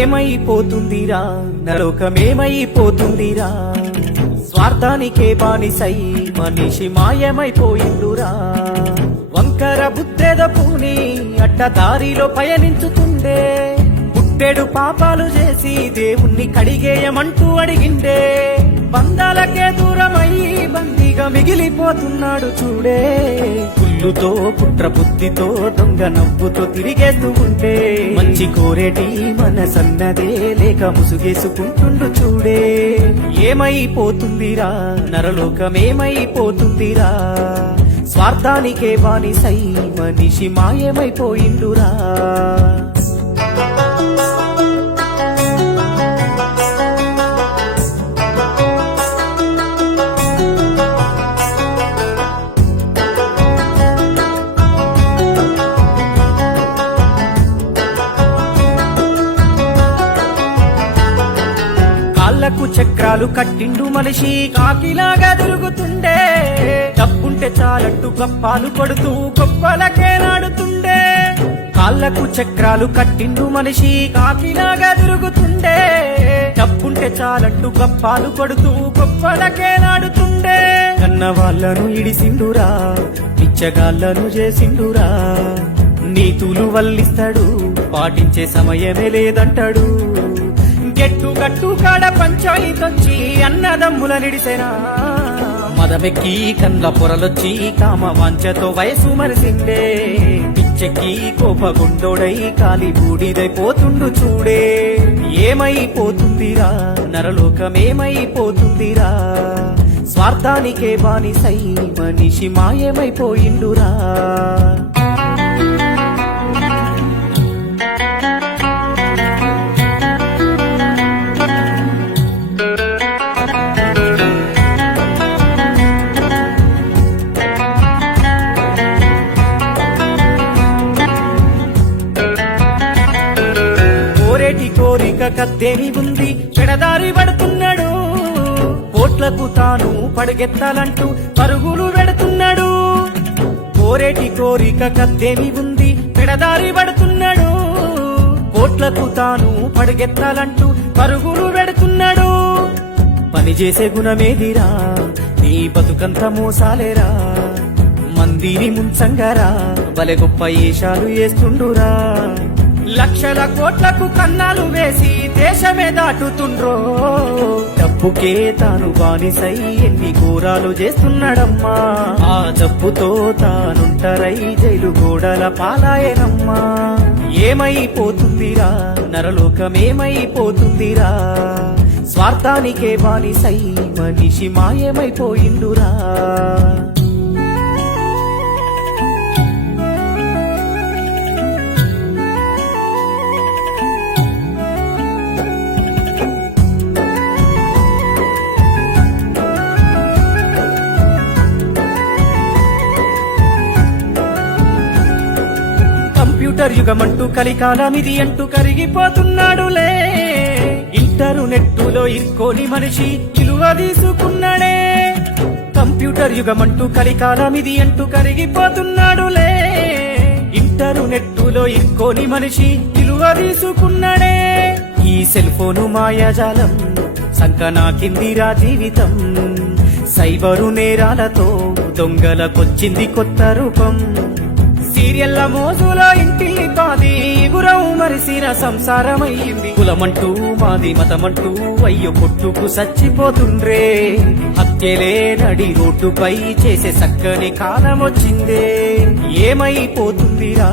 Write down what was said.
ఏమైపోతుందిరా నరలోకమేమైపోతుందిరా స్వార్థానికే బానిసై మనిషి మాయమైపోయిండురా వంకర బుద్ధేద పూని అడ్డదారిలో పయనించుతుండే పుట్టెడు పాపాలు చేసి దేవుణ్ణి కడిగేయమంటూ అడిగిండే బంధాలకే దూరమయ్యి బందీగా మిగిలిపోతున్నాడు చూడే కుళ్ళుతో కుట్ర బుద్ధితో దొంగ నవ్వుతో తిరిగేస్తూ ఉంటే మంచి కోరేటి మనసన్నదే లేక ముసుగేసుకుంటుండు చూడే ఏమైపోతుందిరా నరలోకమేమైపోతుందిరా స్వార్థానికే బానిసై మనిషి మాయమైపోయిండురా కాళ్ళకు చక్రాలు కట్టిండు మనిషి కాకిలాగా తిరుగుతుండే డబ్బుంటే చాలంటూ గప్పాలు కొడుతూ గొప్పలకే నాడుతుండే కాళ్ళకు చక్రాలు కట్టిండు మనిషి కాకిలాగా తిరుగుతుండే డబ్బుంటే చాలంటూ గప్పాలు కొడుతూ గొప్పలకే నాడుతుండే కన్న వాళ్ళను ఇడిసిండురా పిచ్చగాళ్ళను చేసిండురా నీతులు వల్లిస్తాడు పాటించే సమయమే లేదంటాడు గట్టు గట్టు కాడ పంచాయితొచ్చి అన్నదమ్ముల నిడిసెనా మదమెక్కి కండ్ల పొరలొచ్చి కామ వాంఛతో వయసు మరిసిండే పిచ్చెక్కి కోపగుండోడై కాలి బూడిదైపోతుండు చూడే ఏమైపోతుందిరా నరలోకమేమైపోతుందిరా స్వార్థానికే బానిసై మనిషి మాయమైపోయిండురా కోరిక కత్తేని ఉంది చెడదారి పడుతున్నాడు కోట్లకు తాను పడగెత్తాలంటూ పరుగులు పెడుతున్నాడు కోరేటి కోరిక కత్తేని ఉంది చెడదారి పడుతున్నాడు కోట్లకు తాను పడగెత్తాలంటూ పరుగులు పెడుతున్నాడు పనిచేసే గుణమేదిరా నీ బతుకంత మోసాలేరా మందిని ముంచంగారా బలె గొప్ప ఏషాలు వేస్తుండురా లక్షల కోట్లకు కన్నాలు వేసి దేశమే దాటుతుండ్రో డబ్బుకే తాను బానిసై ఎన్ని ఘోరాలు చేస్తున్నాడమ్మా ఆ జబ్బుతో తానుంటరై జైలు గోడల పాలాయనమ్మా ఏమైపోతుందిరా నరలోకమేమైపోతుందిరా స్వార్థానికే బానిసై మనిషి మాయమైపోయిండురా కంప్యూటర్ యుగమంటూ కలికాలమిది అంటూ కరిగిపోతున్నాడులే ఇంటర్నెట్టులో ఇరుక్కోని మనిషి విలువ తీసుకున్నాడే కంప్యూటర్ యుగమంటూ కలికాలమిది అంటూ కరిగిపోతున్నాడులే ఇంటర్నెట్టులో ఇరుక్కోని మనిషి విలువ తీసుకున్నాడే ఈ సెల్ ఫోను మాయాజాలం సంకనాకిందిరా జీవితం సైబరు నేరాలతో దొంగలకొచ్చింది కొత్త రూపం సీరియల్ల మోజులో ఇంటిల్లి బాది గురవు మరిసిన సంసారమయ్యింది కులమంటూ మాది మతమంటూ అయ్యో కొట్టుకు సచ్చిపోతుండ్రే హత్యలే నడి రోడ్డుపై చేసే చక్కని కాలం వచ్చిందే ఏమైపోతుందిరా